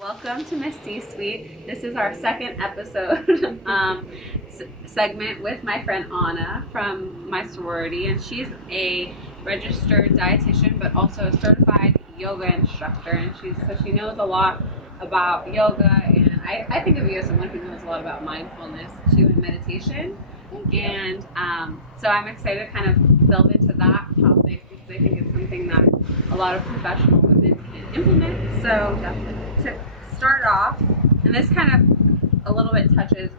Welcome to Miss C-Suite. This is our second episode segment with my friend Anna from my sorority, and she's a registered dietitian, but also a certified yoga instructor. And she knows a lot about yoga, and I think of you as someone who knows a lot about mindfulness too and meditation. Thank you. And so I'm excited to kind of delve into that topic because I think it's something that a lot of professional women can implement. So to start off, and this kind of a little bit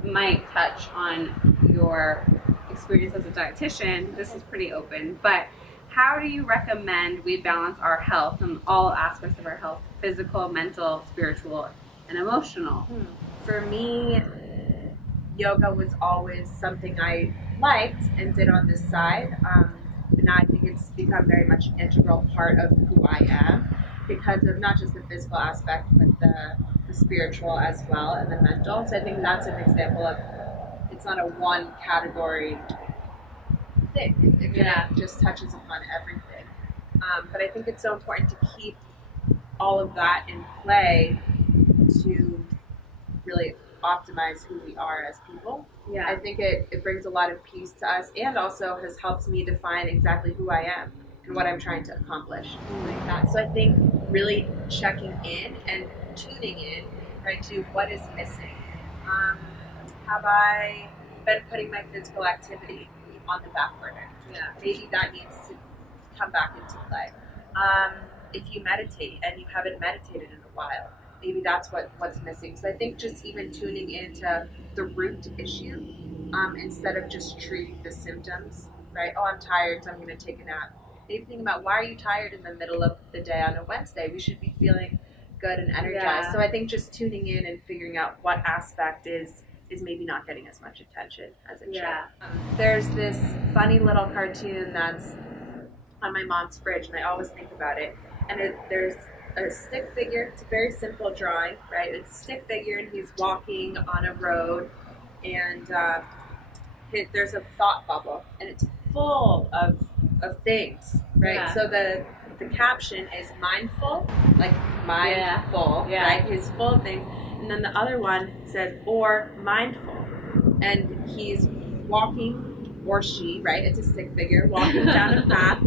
might touch on your experience as a dietitian. This is pretty open, but how do you recommend we balance our health in all aspects of our health: physical, mental, spiritual, and emotional? For me, yoga was always something I liked and did on this side. But now I think it's become very much an integral part of who I am because of not just the physical aspect, but the spiritual as well and the mental. So I think that's an example of it's not a one category thing. It kind of just touches upon everything. But I think it's so important to keep all of that in play to really optimize who we are as people. Yeah. I think it brings a lot of peace to us and also has helped me define exactly who I am and what I'm trying to accomplish. Like that. So I think really checking in and tuning in, right, to what is missing. Have I been putting my physical activity on the back burner? Yeah. Maybe that needs to come back into play. If you meditate and you haven't meditated in a while, maybe that's what's missing. So I think just even tuning into the root issue instead of just treating the symptoms, right? Oh, I'm tired, so I'm going to take a nap. Maybe think about why are you tired in the middle of the day on a Wednesday? We should be feeling good and energized. Yeah. So I think just tuning in and figuring out what aspect is maybe not getting as much attention as it should. There's this funny little cartoon that's on my mom's fridge, and I always think about it. And there's a stick figure. It's a very simple drawing, right? It's a stick figure, and he's walking on a road, and there's a thought bubble, and it's full of things, right? Yeah. So the caption is mindful, like mindful, Yeah. right? He's full of things. And then the other one says, or mindful. And he's walking, or she, right? It's a stick figure, walking down a path.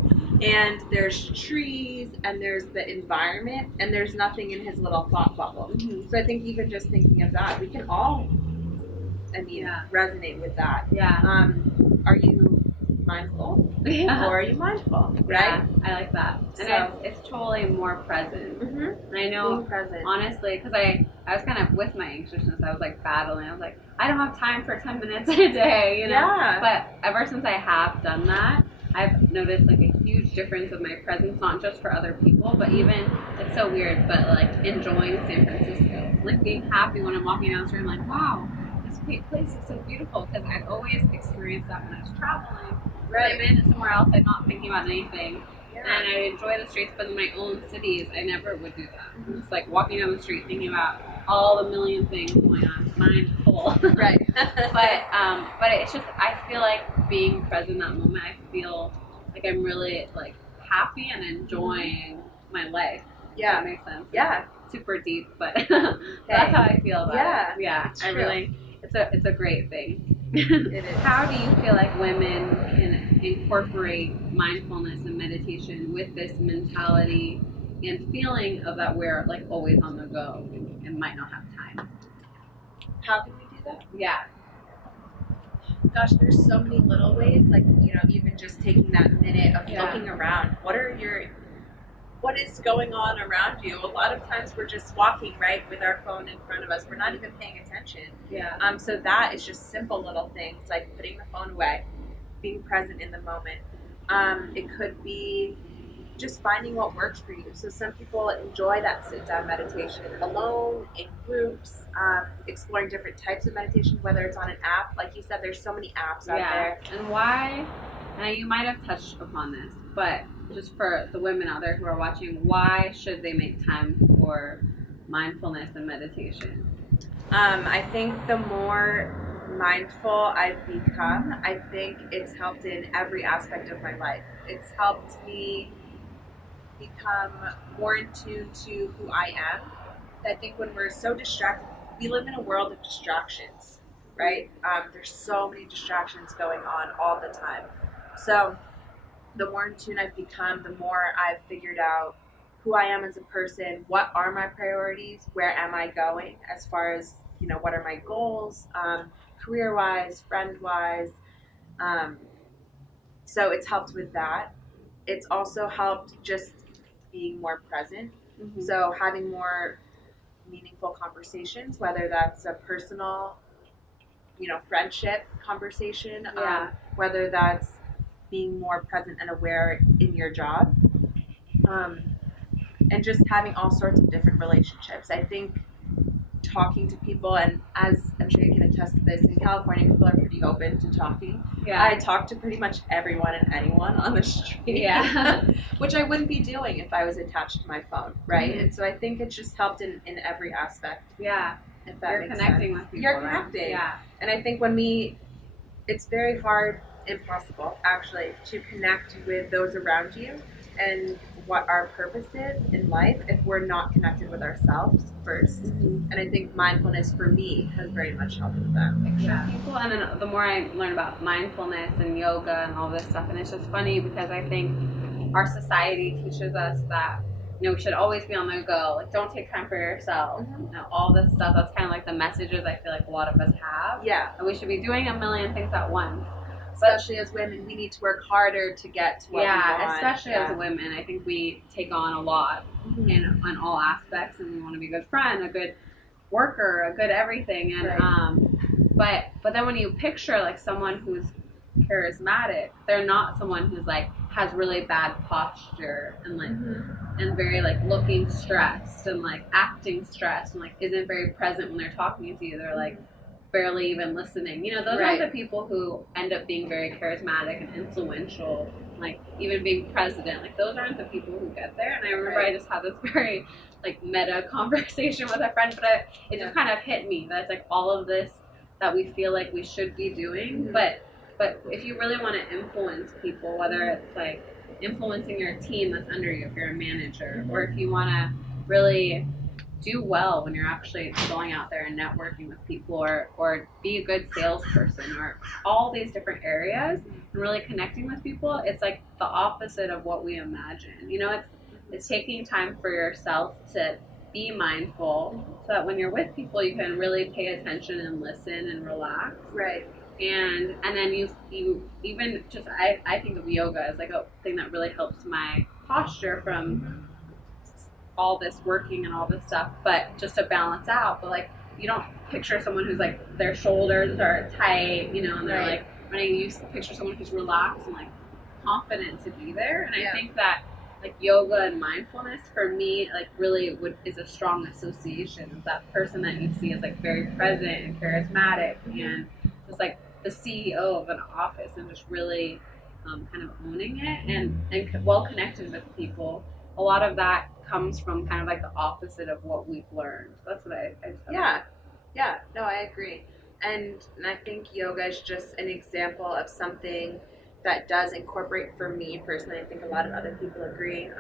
And there's trees, and there's the environment, and there's nothing in his little thought bubble. Mm-hmm. So I think even just thinking of that, we can all, resonate with that. Yeah. Are you mindful? Yeah. Or are you mindful? Right? Yeah, I like that. And So- it's totally more present. Mm-hmm. And I know, Being present. honestly, because I was kind of with my anxiousness, I was like battling. I was like, I don't have time for 10 minutes a day, you know? Yeah. But ever since I have done that, I've noticed like a huge difference of my presence, not just for other people, but even, it's so weird, but like enjoying San Francisco. Like being happy when I'm walking down the street, I'm like, wow, this place is so beautiful, because I've always experienced that when I was traveling. Right. I've been somewhere else, I'm not thinking about anything. Yeah. And I enjoy the streets, but in my own cities, I never would do that. I'm just like walking down the street thinking about all the million things going on. Mindful. Right. But it's just, I feel like being present in that moment, I feel like I'm really like happy and enjoying my life. Yeah. If that makes sense. Yeah. It's super deep, but that's how I feel about Yeah, it. Yeah. it's I true. really, it's a great thing. It is. How do you feel like women can incorporate mindfulness and meditation with this mentality and feeling of that we're like always on the go and might not have time? How can we do that? Yeah. Gosh, there's so many little ways, like, even just taking that minute of Yeah. looking around. What is going on around you? A lot of times we're just walking, right, with our phone in front of us. We're not even paying attention. Yeah. So that is just simple little things, like putting the phone away, being present in the moment. It could be just finding what works for you. So some people enjoy that sit-down meditation alone, in groups, exploring different types of meditation, whether it's on an app. Like you said, there's so many apps out there. And why, and you might have touched upon this, but just for the women out there who are watching, why should they make time for mindfulness and meditation? I think the more mindful I've become, I think it's helped in every aspect of my life. It's helped me become more in tune to who I am I think when we're so distracted, we live in a world of distractions, right? There's so many distractions going on all the time. So the more in tune I've become, the more I've figured out who I am as a person, what are my priorities, where am I going as far as, what are my goals, career wise, friend wise. Um, so it's helped with that. It's also helped just being more present. Mm-hmm. So having more meaningful conversations, whether that's a personal, friendship conversation, whether that's being more present and aware in your job, and just having all sorts of different relationships. I think talking to people, and as I'm sure you can attest to this, in California, people are pretty open to talking. Yeah. I talk to pretty much everyone and anyone on the street. Yeah. Which I wouldn't be doing if I was attached to my phone, right? Mm-hmm. And so I think it's just helped in every aspect. Yeah. If that You're makes connecting sense. with people. You're right? connecting. Yeah. And I think it's very hard, impossible actually, to connect with those around you and what our purpose is in life if we're not connected with ourselves first. Mm-hmm. And I think mindfulness for me has very much helped with that. Yeah. People, and then the more I learn about mindfulness and yoga and all this stuff, and it's just funny because I think our society teaches us that we should always be on the go. Like, don't take time for yourself. Mm-hmm. All this stuff. That's kind of like the messages I feel like a lot of us have. Yeah. And we should be doing a million things at once. Especially as women, we need to work harder to get to what we want. Especially as women, I think we take on a lot in all aspects, and we want to be a good friend, a good worker, a good everything. And but then when you picture like someone who's charismatic, they're not someone who's like has really bad posture and like and very like looking stressed and like acting stressed and like isn't very present when they're talking to you. They're like barely even listening. Those are the people who end up being very charismatic and influential, like even being president. Like those aren't the people who get there. And I remember I just had this very like meta conversation with a friend, but it just kind of hit me that it's like all of this that we feel like we should be doing, but if you really want to influence people, whether it's like influencing your team that's under you if you're a manager, or if you want to really do well when you're actually going out there and networking with people, or be a good salesperson, or all these different areas and really connecting with people, it's like the opposite of what we imagine. It's taking time for yourself to be mindful so that when you're with people you can really pay attention and listen and relax. Right. And then you even just I think of yoga as like a thing that really helps my posture from all this working and all this stuff, but just to balance out. But like you don't picture someone who's like their shoulders are tight, and they're like when you picture someone who's relaxed and like confident to be there. And I think that like yoga and mindfulness for me like really is a strong association of that person that you see as like very present and charismatic and just like the CEO of an office and just really kind of owning it and well connected with people. A lot of that comes from kind of like the opposite of what we've learned. That's what I No, I agree. And I think yoga is just an example of something that does incorporate, for me personally, I think a lot of other people agree,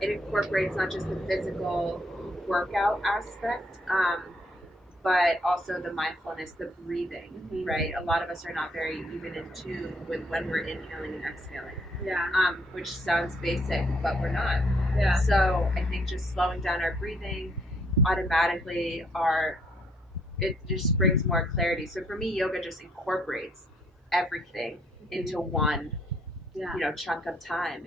it incorporates not just the physical workout aspect, but also the mindfulness, the breathing, right? A lot of us are not very even in tune with when we're inhaling and exhaling. Which sounds basic, but we're not. So I think just slowing down our breathing automatically it just brings more clarity. So for me, yoga just incorporates everything into one chunk of time.